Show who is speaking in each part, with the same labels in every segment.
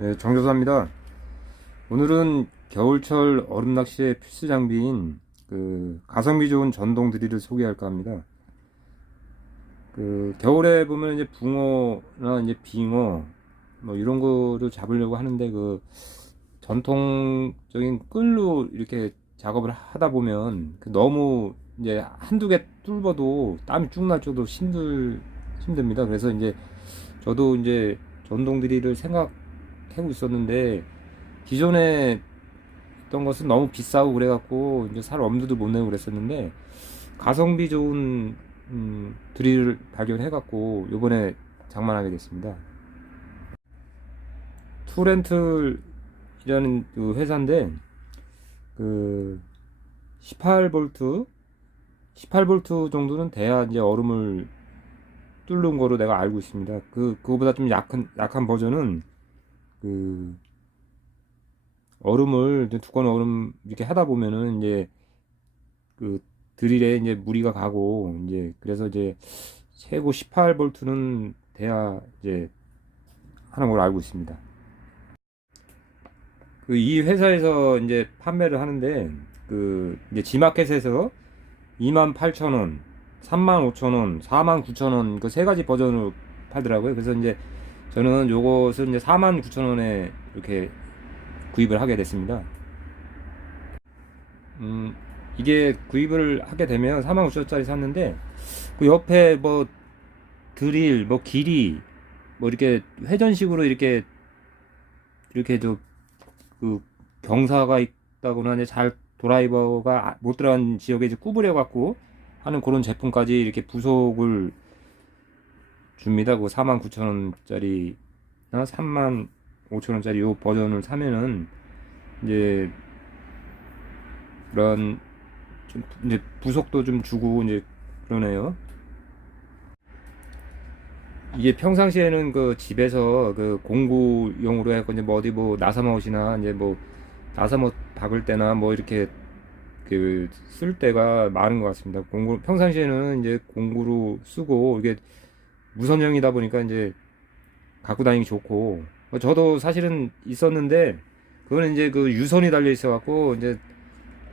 Speaker 1: 네, 정교사입니다. 오늘은 겨울철 얼음 낚시의 필수 장비인 그 가성비 좋은 전동 드릴을 소개할까 합니다. 그 겨울에 보면 이제 붕어나 이제 빙어 뭐 이런 거를 잡으려고 하는데 그 전통적인 끌로 이렇게 작업을 하다 보면 그 너무 이제 한두 개 뚫어도 땀이 쭉 날 정도로 힘들 힘듭니다. 그래서 이제 저도 이제 전동 드릴을 생각 하고 있었는데 기존에 있던 것은 너무 비싸고 그래갖고 이제 살 엄두도 못 내고 그랬었는데 가성비 좋은 음, 드릴을 발견해갖고 요번에 장만하게 됐습니다. 투렌틀이라는 그 회사인데 그 18V 18V 정도는 돼야 이제 얼음을 뚫는 거로 내가 알고 있습니다. 그 그거보다 좀 약한 약한 버전은 그 얼음을 두꺼운 얼음 이렇게 하다 보면은 이제 그 드릴에 이제 무리가 가고 이제 그래서 이제 최고 18V는 돼야 이제 하는 걸 알고 있습니다. 그 이 회사에서 이제 판매를 하는데 그 이제 지마켓에서 28,000원, 35,000원, 49,000원 그 세 가지 버전으로 팔더라고요. 그래서 이제 저는 요것을 이제 49,000원에 이렇게 구입을 하게 됐습니다. 음, 이게 구입을 하게 되면 49,000원짜리 샀는데 그 옆에 뭐 드릴, 뭐 길이 뭐 이렇게 회전식으로 이렇게 이렇게 저그 경사가 있다거나 이제 잘 드라이버가 못 들어간 지역에 이제 구부려 갖고 하는 그런 제품까지 이렇게 부속을 줍니다. 그 49,000원짜리나 35,000원짜리 요 버전을 사면은 이제 그런 좀 이제 부속도 좀 주고 이제 그러네요. 이게 평상시에는 그 집에서 그 공구용으로 해서 이제 뭐 어디 뭐 나사못이나 이제 뭐 나사못 박을 때나 뭐 이렇게 그 쓸 때가 많은 것 같습니다. 공구 평상시에는 이제 공구로 쓰고 이게 무선형이다 보니까 이제 갖고 다니기 좋고. 뭐 저도 사실은 있었는데 그거는 이제 그 유선이 달려 있어 갖고 이제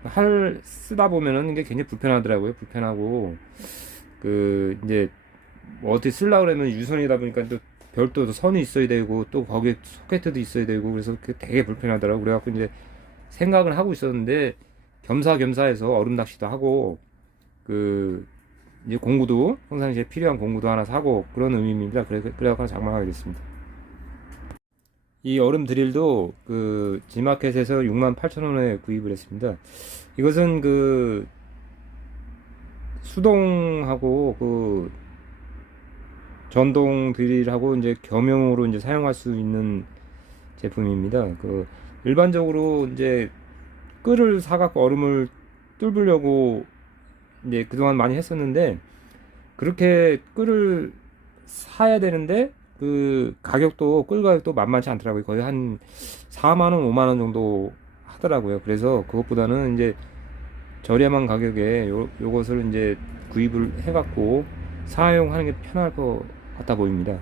Speaker 1: 할 쓰다 보면은 이게 굉장히 불편하더라고요. 불편하고. 그 이제 뭐 어떻게 쓰려고 그러면 유선이다 보니까 또 별도로 선이 있어야 되고 또 거기에 소켓도 있어야 되고 그래서 되게 불편하더라고 그래갖고 이제 생각을 하고 있었는데 겸사겸사해서 얼음 낚시도 하고 그 이제 공구도 평상시에 필요한 공구도 하나 사고 그런 의미입니다. 그래 그래갖고 장만하게 됐습니다. 이 얼음 드릴도 그 지마켓에서 68,000원에 구입을 했습니다. 이것은 그 수동하고 그 전동 드릴하고 이제 겸용으로 이제 사용할 수 있는 제품입니다. 그 일반적으로 이제 끌을 사갖고 얼음을 뚫으려고 이제 그동안 많이 했었는데 그렇게 끌을 사야 되는데 그 가격도 끌 가격도 만만치 않더라고요. 거의 한 4만 원, 5만 원 정도 하더라고요. 그래서 그것보다는 이제 저렴한 가격에 요, 요것을 이제 구입을 해갖고 사용하는 게 편할 것 같아 보입니다.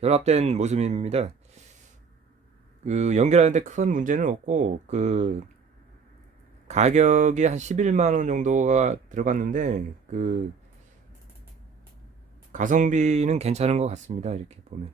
Speaker 1: 결합된 모습입니다. 그 연결하는데 큰 문제는 없고 그 가격이 한 11만 원 정도가 들어갔는데 그 가성비는 괜찮은 것 같습니다. 이렇게 보면.